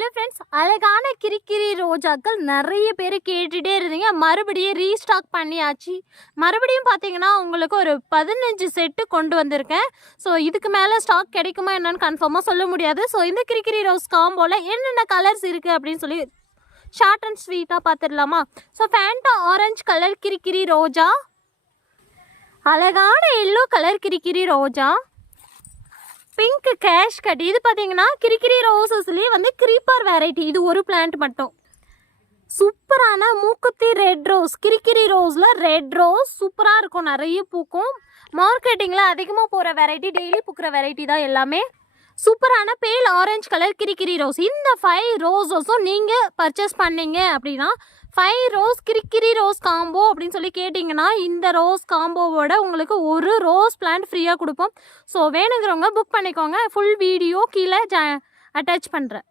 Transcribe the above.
Hello friends, அழகான கிரிக்கிரி ரோஜாக்கள் நிறைய பேர் கேட்டுகிட்டே இருந்தீங்க. மறுபடியும் ரீஸ்டாக் பண்ணியாச்சு. மறுபடியும் பார்த்தீங்கன்னா உங்களுக்கு ஒரு 15 செட்டு கொண்டு வந்திருக்கேன். ஸோ இதுக்கு மேலே ஸ்டாக் கிடைக்குமா என்னன்னு கன்ஃபார்மாக சொல்ல முடியாது. ஸோ இந்த கிரிக்கிரி ரோஸ் காம்போவில் என்னென்ன கலர்ஸ் இருக்குது அப்படின்னு சொல்லி ஷார்ட் அண்ட் ஸ்வீட்டாக பார்த்துடலாமா? ஸோ ஃபேண்டா ஆரஞ்சு கலர் கிரிக்கிரி ரோஜா, அழகான எல்லோ கலர் கிரிக்கிரி ரோஜா, பிங்க் கேஷ் கட். இது பார்த்தீங்கன்னா கிரிக்கிரி ரோசஸ்லேயே வந்து க்ரீப்பர் வெரைட்டி. இது ஒரு பிளான்ட் மட்டும். சூப்பரான மூக்குத்தி ரெட் ரோஸ். கிரிக்கிரி ரோஸில் ரெட் ரோஸ் சூப்பராக இருக்கும், நிறைய பூக்கும். மார்க்கெட்டிங்கில் அதிகமாக போகிற வெரைட்டி, டெய்லி பூக்கிற வெரைட்டி தான் எல்லாமே. சூப்பரான பேல் ஆரஞ்சு கலர் கிரிக்கிரி ரோஸ். இந்த 5 ரோஸஸும் நீங்கள் பர்ச்சேஸ் பண்ணீங்க அப்படின்னா 5 ரோஸ் கிரிக்கிரி ரோஸ் காம்போ அப்படின்னு சொல்லி கேட்டிங்கன்னா இந்த ரோஸ் காம்போவோட உங்களுக்கு ஒரு ரோஸ் பிளான்ட் ஃப்ரீயாக கொடுப்போம். ஸோ வேணுங்கிறவங்க புக் பண்ணிக்கோங்க. ஃபுல் வீடியோ கீழே அட்டாச் பண்ணுறேன்.